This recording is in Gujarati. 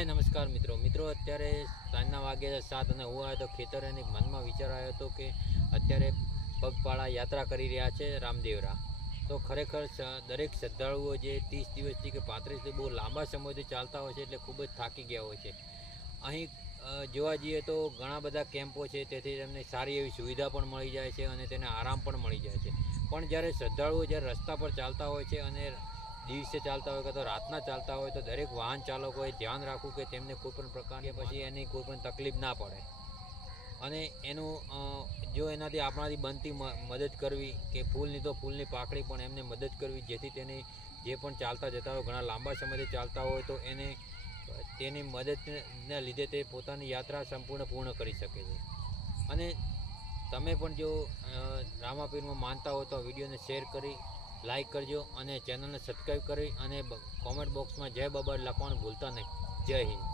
हाय नमस्कार मित्रों अत्यारे साँजना वाग्या 7 અને હું આવ્યો તો ખેતર અને મનમાં વિચાર આવ્યો હતો કે અત્યારે પગપાળા યાત્રા કરી રહ્યા છે રામદેવરા। તો ખરેખર દરેક શ્રદ્ધાળુઓ જે 30 દિવસથી કે 35 થી બહુ લાંબા સમયથી ચાલતા હોય છે એટલે ખૂબ જ થાકી ગયા હોય છે। અહીં જોવા જઈએ તો ઘણા બધા કેમ્પો છે, તેથી તેમને સારી એવી સુવિધા પણ મળી જાય છે અને તેને આરામ પણ મળી જાય છે। પણ જ્યારે શ્રદ્ધાળુઓ જ્યારે રસ્તા પર ચાલતા હોય છે અને દિવસે ચાલતા હોય કે તો રાતના ચાલતા હોય તો દરેક વાહન ચાલકોએ ધ્યાન રાખવું કે તેમને કોઈપણ પ્રકાર કે પછી એની કોઈપણ તકલીફ ના પડે અને એનું જો એનાથી આપણાથી બનતી મદદ કરવી કે ફૂલની તો ફૂલની પાકડી પણ એમને મદદ કરવી, જેથી તેની જે પણ ચાલતા જતા હોય ઘણા લાંબા સમયથી ચાલતા હોય તો એને તેની મદદના લીધે તે પોતાની યાત્રા સંપૂર્ણ પૂર્ણ કરી શકે છે। અને તમે પણ જો રામાપીરમાં માનતા હો તો વિડીયોને શેર કરી લાઈક કરજો અને ચેનલને સબસ્ક્રાઈબ કરી અને કોમેન્ટ બોક્સમાં જય બાબા લખવાનું ભૂલતા નહીં। જય હિન્દ।